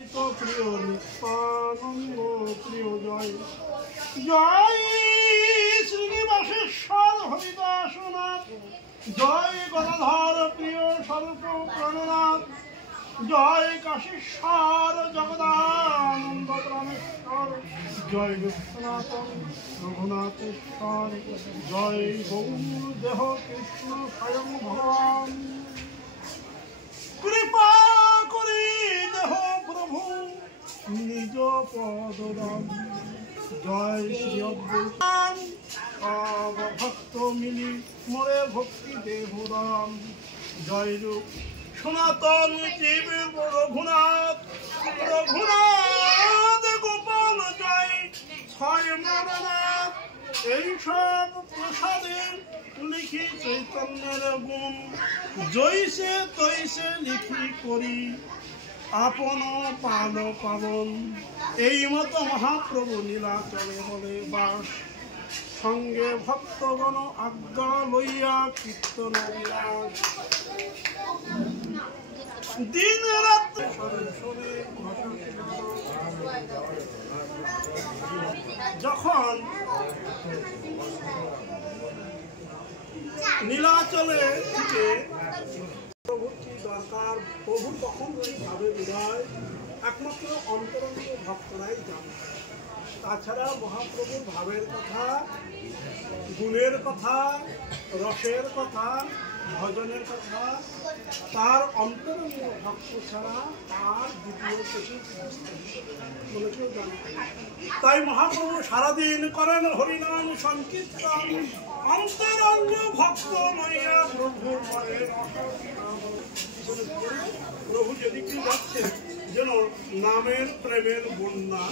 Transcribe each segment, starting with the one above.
প্রিয় নিত্যানন্দ প্রিয় জয় জয় শ্রীনিবাসেশ্বর হরিদাসনাথ জয় গদাধর প্রিয় স্বরূপ প্রাণনাথ জয় কাশীশ্বর জগদানন্দ প্রাণেশ্বর জয় বিশ্বনাথ রঘুনাথেশ্বর জয় গৌর দেহ কৃষ্ণ স্বয়ং ভগবান কৃপা করি দেহ প্রভু নিজ পদদান জয় শ্রী অদ্বৈত সব ভক্ত মিলি মোরে ভক্তি দেবদান জয় রূপ সনাতন জীব রঘুনাথ রঘুনাথ গোপাল জয় ছয় মরনাথ এইসব প্রসাদের লিখি চৈতন্যের গুণ জৈসে তৈসে লিখি করি আপন পাল পাবন এই মতো মহাপ্রভু নীলাচলে বলে বাস সঙ্গে ভক্তগণ আজ্ঞা লইয়া কীর্তন বিলাস দিন রাত্রি যখন নীলাচলে থেকে প্রভুর কি দরকার, প্রভু তখন কিভাবে বিদায় একমাত্র অন্তরঙ্গ ভক্তরাই জানে। তাছাড়া মহাপ্রভুর ভাবের কথা, গুণের কথা, রসের কথা, ভজনের কথা তার অন্তরঙ্গ ভক্ত ছাড়া আর দ্বিতীয় কিছু বলে কেউ জানে। তাই মহাপ্রভু সারাদিন করেন হরিনাম সংকীর্তন অন্তরঙ্গ ভক্ত নইয়া প্রভু প্রভু যেদিকে যাচ্ছে যেন নামের প্রেমের বন্যা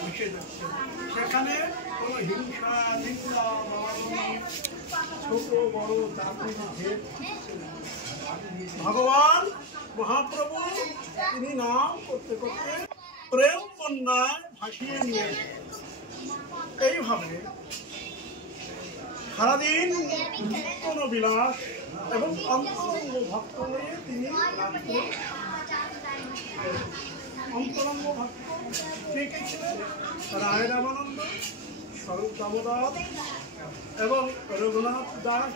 ভেসে যাচ্ছে। সেখানে কোনো হিংসা নিন্দা ছোট বড় জাতির ভেদ ভগবান মহাপ্রভু তিনি নাম করতে করতে প্রেম বন্যায় ভাসিয়ে নিয়ে এইভাবে সারাদিন কীর্তন বিলাস এবং অন্তরঙ্গ ভক্ত নিয়ে তিনি অন্তরঙ্গ ভক্ত কে কে ছিলেন? রায় রামানন্দ, স্বরূপ দামোদর এবং রঘুনাথ দাস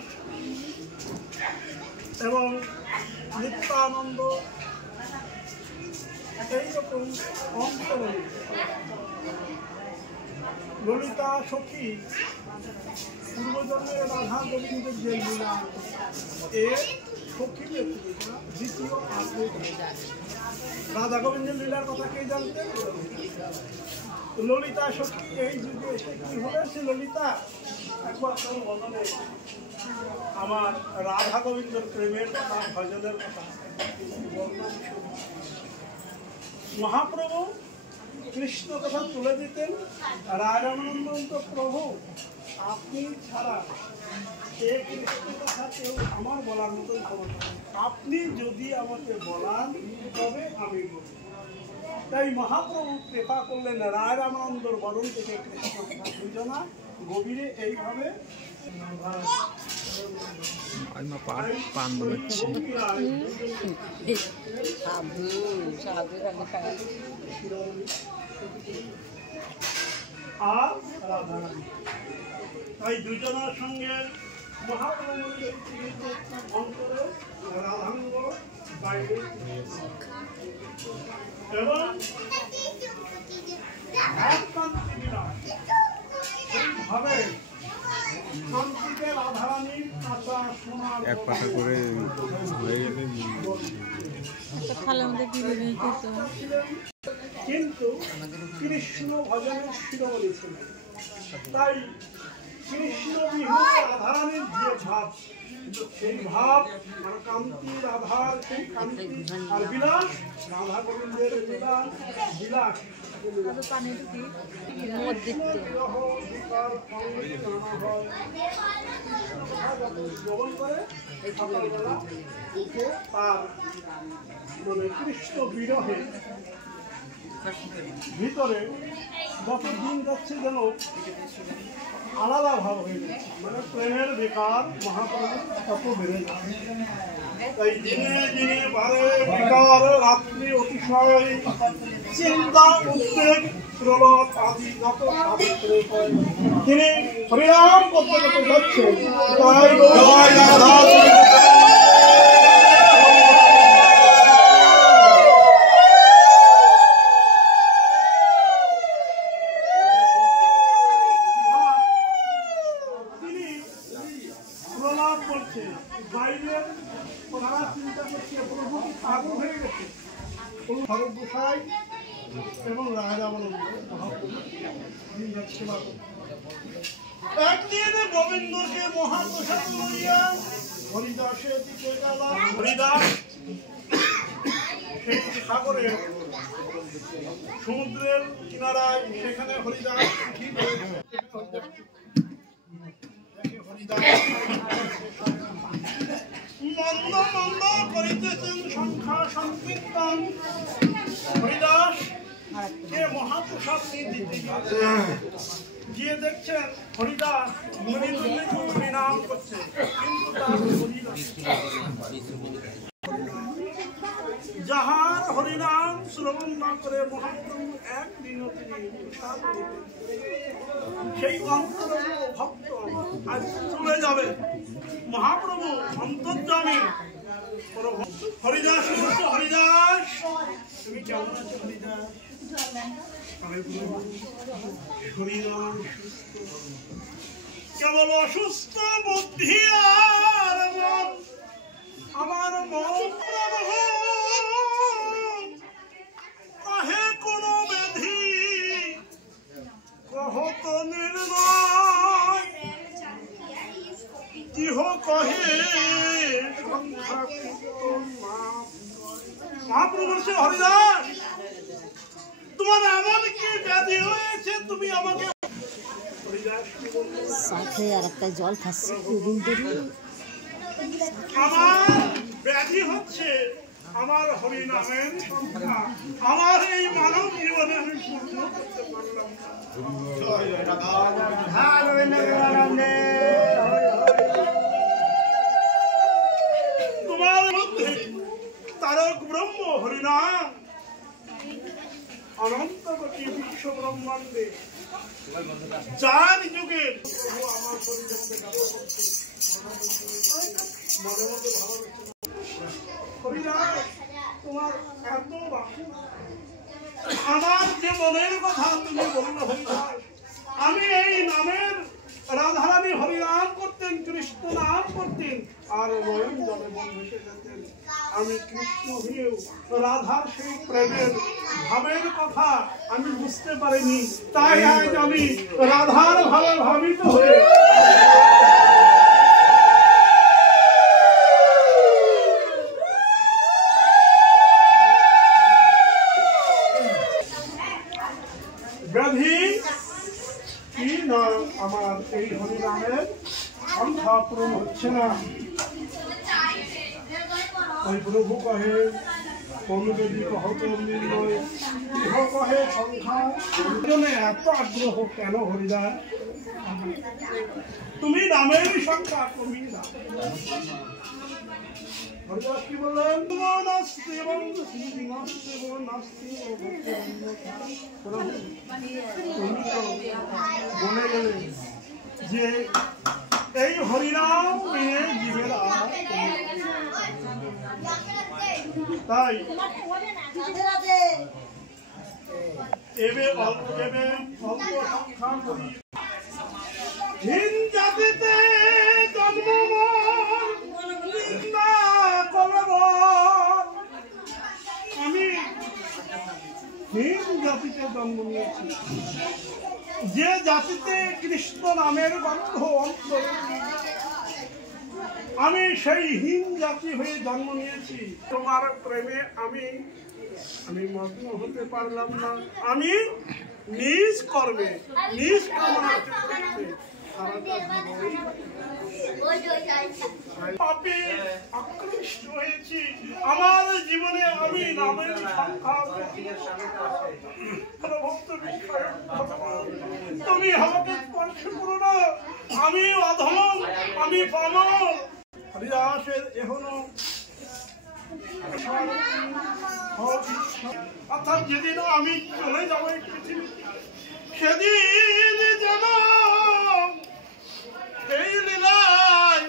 এবং নিত্যানন্দ এইরকম অন্তরঙ্গ ললিতা সখী পূর্বজন্মের রাধা গোবিন্দের যে লীলা এর সখী ব্যক্তিরা দ্বিতীয় আদ্বৈত। রাধা গোবিন্দের লীলার কথা কে জানতেন? ললিতা সখী এই যুগে এসে কি হয়েছে? ললিতা একবার তার বদলে আমার রাধা গোবিন্দের প্রেমের কথা, ভজনের কথা মহাপ্রভু কৃষ্ণ কথা তুলে দিতেন। রায় রামানন্দ প্রভু আপনি ছাড়া এ কৃষ্ণ কথা কেউ আমার বলার মতন ক্ষমতা, আপনি যদি আমাকে বলান তবে আমি বলি। তাই মহাপ্রভু কৃপা করলেন রায় রামানন্দর বরণ থেকে কৃষ্ণ কথা দুজনা গভীরে এইভাবে আর রাধারানী তাই দুজনার সঙ্গে মহাপ্রভুর অন্তরে রাধাঙ্গ বাইরে এবং সেইভাবে শান্তিতে রাধারানীর কাঁচা সোনার এক পাতা করে হয়ে গেলে কিন্তু কৃষ্ণ ভজনের শিরোমণি ছিলেন। তাই কৃষ্ণ বিহু রাধারানীর যে ভাব, সেই ভাব আর কান্তি রাধার সেই কান্তি আর বিলাস রাধা গোবিন্দের বিলাস বিলাস গ্রহণ করে সকালবেলা উঠে তার মানে কৃষ্ণ বিরহে ভিতরে যত দিন যাচ্ছে যেন আলাদা ভাব হয়ে যাচ্ছে, মানে প্রেমের বিকার মহাপ্রভু তত বেড়ে যাচ্ছে। তাই দিনে দিনে বারে বিকার রাত্রি অতিশয় চিন্তা উদ্বেগ প্রলয় আদি যত সাবিত্রী তিনি হরিনাম করতে করতে যাচ্ছেন। এবং একদিন গোবিন্দকে মহাপ্রসাদ করিয়া হরিদাসের দিকে গেলাম। হরিদাস সেই সাগরে সমুদ্রের কিনারায় সেখানে হরিদাস মন্দ মন্দ করিতেছেন সংখ্যা সংকীর্তন। হরিদাস কে মহাপ্রসাদ দিতে গিয়ে দেখছেন হরিদাস হরিনাম করছে, কিন্তু তার যাহার হরিনাম শ্রবণ না করে মহাপ্রভু একদিনও তিনি সেই অন্তর ভক্ত আজ চলে যাবে। মহাপ্রভু অন্তর্যামী হরিদাস হরিদাস তুমি কেমন আছো হরিদাস? কেবল অসুস্থ বুদ্ধি আর মন, আমার মন কহে কোন ব্যাধি কহত নির্ণয়, ইহ কহে মহাপ্রভু সে হরিদাস তোমার এমন কি ব্যাধি হয়েছে তুমি আমাকে? সাথে আর একটা জল খাচ্ছি। আমার ব্যাধি হচ্ছে আমার হরিনামের সংখ্যা, আমার এই মানব জীবনে আমি পূর্ণ করতে পারলাম না। তোমার মধ্যে তারক ব্রহ্ম হরিনাম অনন্ত কোটি বিশ্ব ব্রহ্মাণ্ডে চার যুগের আমার মনে মধ্যে ভালো হরিনাম তোমার এত আমার যে মনের কথা তুমি বললো হরিদাস, আমি এই নামের রাধারানী হরিনাম করতেন, কৃষ্ণ নাম করতেন, আর নয়ন জলে বন্ধে যেতেন। আমি কৃষ্ণ হয়েও রাধার সেই প্রেমের ভাবের কথা আমি বুঝতে পারিনি, তাই আজ আমি রাধার ভাবে ভাবিত হয়ে ব্যাধি কি না আমার এই হরিনামের সংখ্যা পূরণ হচ্ছে না। ওই প্রভু কহে কোন যদি কহত নির্ণয়, ইহ কহে সংখ্যা। এত আগ্রহ কেন হরিদাস? তুমি নামেরই সংখ্যা কমি না। হরিদাস কি বললেন? নাস্তি এবং নাস্তি বলে গেলেন যে এই হরিনাম নিয়ে জীবের আহার, তাই এবে অল্প সংখ্যা করি হীন জাতিতে জন্ম আমি হীন জাতিতে জন্ম নিয়েছি, যে জাতিতে কৃষ্ণ নামের গন্ধ অন্তর, আমি সেই হীন জাতি হয়ে জন্ম নিয়েছি। তোমার প্রেমে আমি মগ্ন হতে পারলাম না। আমি নিজ কর্মে নিজ কামনা পাপে আকৃষ্ট হয়েছি। আমার জীবনে আমি নামের সংখ্যা তুমি আমাকে স্পর্শ করো না, আমি অধম, আমি পামর। হরিদাসের এখনো অর্থাৎ যেদিন আমি চলে যাবো এই পৃথিবী, সেদিন যেন এই লীলায়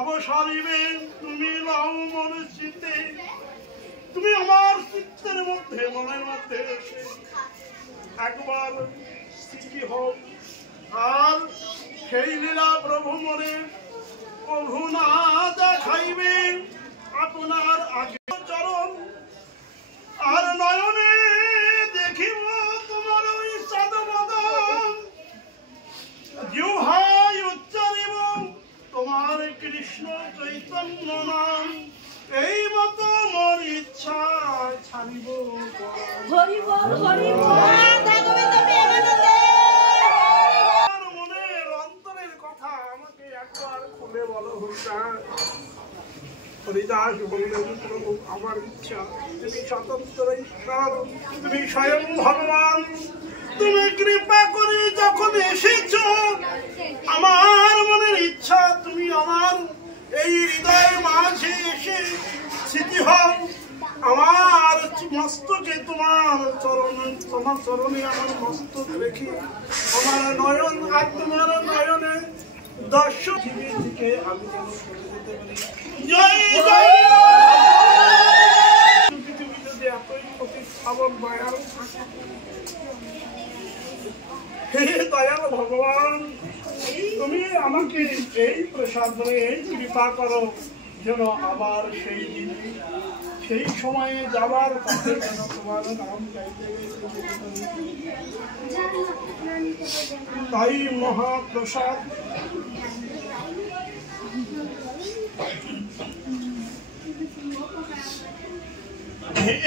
অবসরিবে তুমি নাও মন চিত্তে, তুমি আমার চিত্তের মধ্যে মনের মধ্যে এসে একবার স্থিতি হোক। আর সেই লীলা প্রভু মনে প্রভু না দেখাইবে আপনার আগে চরণ, আর নয়নে দেখিব তোমার ওই সাধবদন, জিহ্বায় উচ্চারিব তোমার কৃষ্ণ চৈতন্য নাম, এই মতো মোর ইচ্ছা ছাড়িব। মনের অন্তরের কথা আমাকে একবার খুলে বলো হরিদাস। হরিদাস বললেন, প্রভু আমার ইচ্ছা, তুমি স্বতন্ত্র ঈশ্বর, তুমি স্বয়ং ভগবান, তুমি কৃপা করে যখন এসেছ আমার মনের ইচ্ছা তুমি আমার এই হৃদয়ের মাঝে এসে স্থিতি হও। আমার মস্তকে তোমার চরণে আমার মস্তক রেখে আমার নয়ন আর তোমার নয়নে দর্শক দিকে আমি যেন চলে যেতে পারি। জয় জয় পৃথিবী যদি এতই প্রতিস্থাপন দয়াল হে দয়াল ভগবান, তুমি আমাকে এই প্রসাদ এই কৃপা করো যেন আবার সেই দিনে সেই সময়ে যাবার পথে যেন তোমার নাম গাইতে তাই মহাপ্রসাদ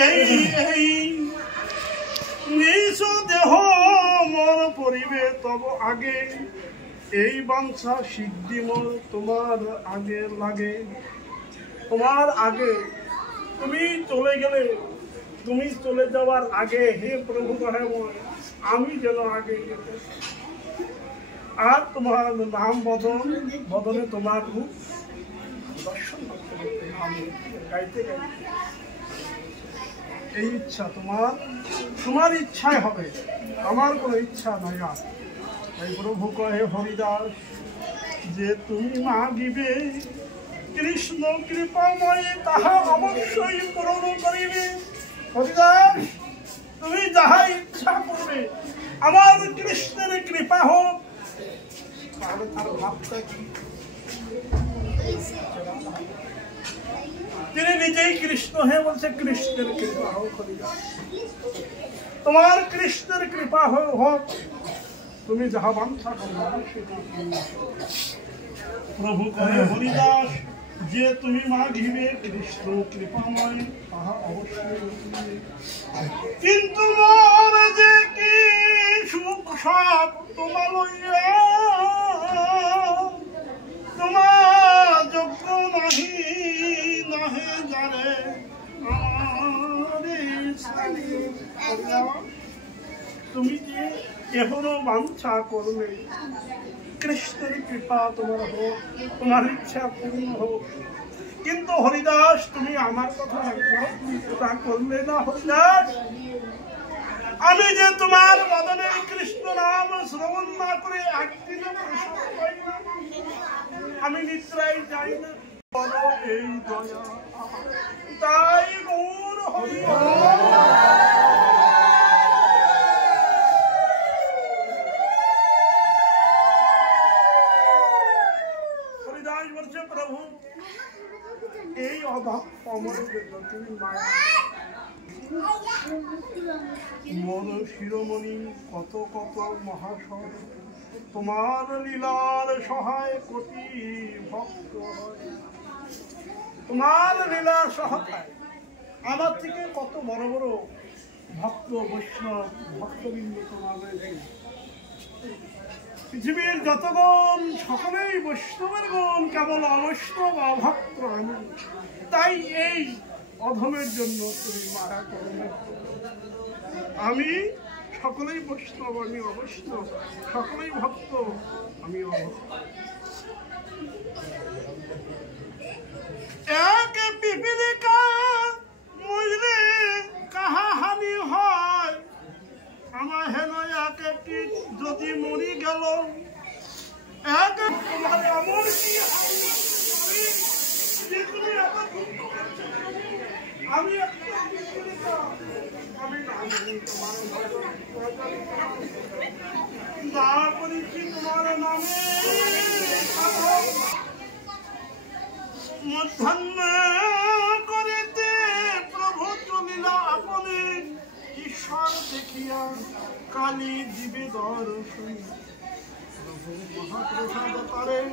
এই নিজ দেহ মর পরিবে তব আগে, এই বাঞ্ছা সিদ্ধি মোর তোমার আগে লাগে। তোমার আগে তুমি চলে গেলে, তুমি চলে যাওয়ার আগে হে প্রভু আমি যেন আগে যেতে, আর তোমার নাম বদনে তোমার রূপ দর্শন করতে গাইতে গাইতে এই ইচ্ছা তোমার ইচ্ছায় হবে, আমার কোনো ইচ্ছা নয়। আর তাই প্রভু কহে হরিদাস যে তুমি মাগিবে কৃষ্ণ কৃপাময় তাহা অবশ্যই পূরণ করিবে। হরিদাস তুমি যাহা ইচ্ছা করবে আমার কৃষ্ণের কৃপা হোক। তাহলে তার ভাবটা কি? তিনি নিজেই কৃষ্ণ হয়ে বলছে কৃষ্ণের কৃপা হোক। হরিদাস তোমার কৃষ্ণের কৃপা হোক, তুমি যাহা বাঞ্ছা করবে সেটা। প্রভু কহে হরিদাস যে তুমি মাগিবে কৃষ্ণ কৃপাময় তাহা অবশ্যই, কিন্তু মোর যে কি সুখ সব তোমার লইয়া তোমার যোগ্য নাহি নাহে জানে তুমি যে এখনো বাঞ্ছা করবে কৃষ্ণের কৃপা তোমার হোক, তোমার ইচ্ছা পূর্ণ হোক, কিন্তু হরিদাস তুমি আমার কথা তা করলে না। হরিদাস আমি যে তোমার বদনের কৃষ্ণ নাম শ্রবণ না করে একদিন পাই না, আমি নিদ্রায় যাই না, এই দয়া তাই গৌর হরি। হরিদাস বলছে প্রভু এই অভাব অমরের জন্য তুমি মায়া মোর শিরোমণি কত কত মহাশয় তোমার লীলার সহায় কোটি ভক্ত হয়। তোমার লীলার সহায় আমার থেকে কত বড় বড় ভক্ত বৈষ্ণব ভক্তবৃন্দ তোমার রয়েছে। পৃথিবীর যতগণ সকলেই বৈষ্ণবের গণ, কেবল অবৈষ্ণব অভক্ত আমি। তাই এই অধমের জন্য তুমি মায়া করো। আমি সকলেই বৈষ্ণব, আমি অবৈষ্ণব, সকলেই ভক্ত, আমি অভক্ত। এক পিপিলিকা মইলে কাহা হানি হয় আমার হেন একটি যদি মরি গেল তোমার এমন কি আমি না করেছি তোমার নামে মধ্যাহ্ন করিতে প্রভু চলিলা আপনি ঈশ্বর দেখিয়া কালী দিবে দর্শন প্রভু মহাপ্রসাদ করেন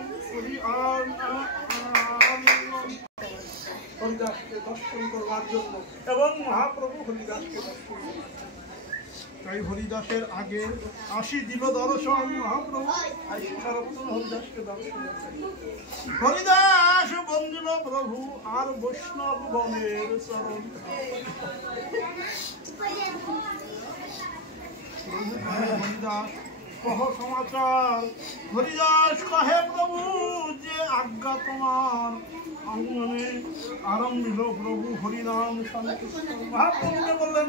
হরিদাসকে দর্শন করবার জন্য এবং মহাপ্রভু হরিদাসকে দর্শন তাই হরিদাসের আগে আসি দিল দর্শন মহাপ্রভু হরিদাসকে দর্শন হরিদাস বন্দিল প্রভু আর বৈষ্ণব গণের চরণ হরিদাস কহ সমাচার হরিদাস কহে প্রভু যে আজ্ঞা তোমার আঙ্গনে আরম্ভিল প্রভু হরিনাম সংকীর্তন মহাপ্রভুকে বললেন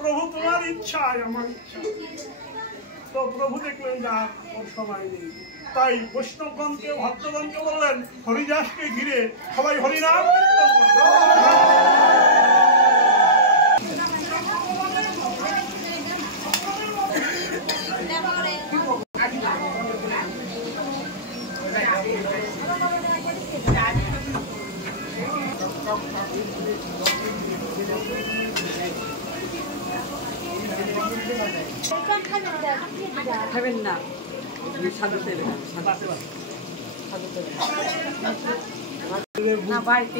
প্রভু তোমার ইচ্ছায় আমার ইচ্ছা তো প্রভু দেখলেন যা ওর সময় নেই তাই বৈষ্ণবগণকে ভক্তগণকে বললেন হরিদাসকে ঘিরে সবাই হরিনাম কীর্তন খাবেন না না বাড়িতে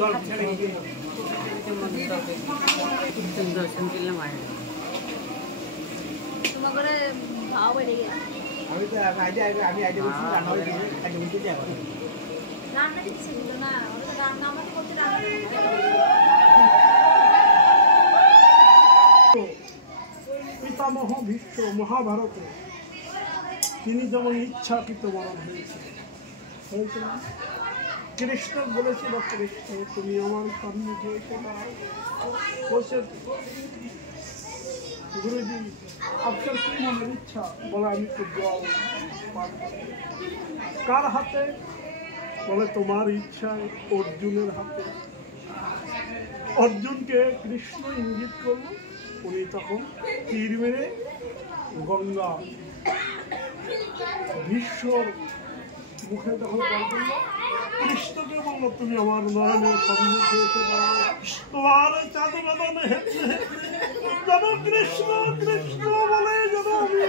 দর্শন দিলাম তোমার ভাও বেড়ে গেছে রান্না দিচ্ছে না রান্না আমাকে করতে পিতামহ ভীষ্ম মহাভারতে তিনি যেমন ইচ্ছাকৃত মরণ হয়েছিল কৃষ্ণ বলেছিল কৃষ্ণ তুমি আমার সামনে বসে গুরুজি আপনার কি মনের ইচ্ছা বলে আমি তো জল পান কার হাতে বলে তোমার ইচ্ছায় অর্জুনের হাতে অর্জুনকে কৃষ্ণ ইঙ্গিত করল উনি তখন তীর মেরে গঙ্গা বিশ্বর মুখে তখন বলল কৃষ্ণকে বলল তুমি আমার নয়নের সম্মুখে এসে দাঁড়াও তোমার চাঁদ বাদনে হেঁটে যেন কৃষ্ণ কৃষ্ণ বলে যেন আমি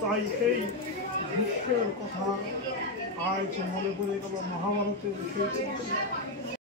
তাই সেই বিশ্বের কথা আজ মনে পড়ে গেল মহাভারতের বিষয়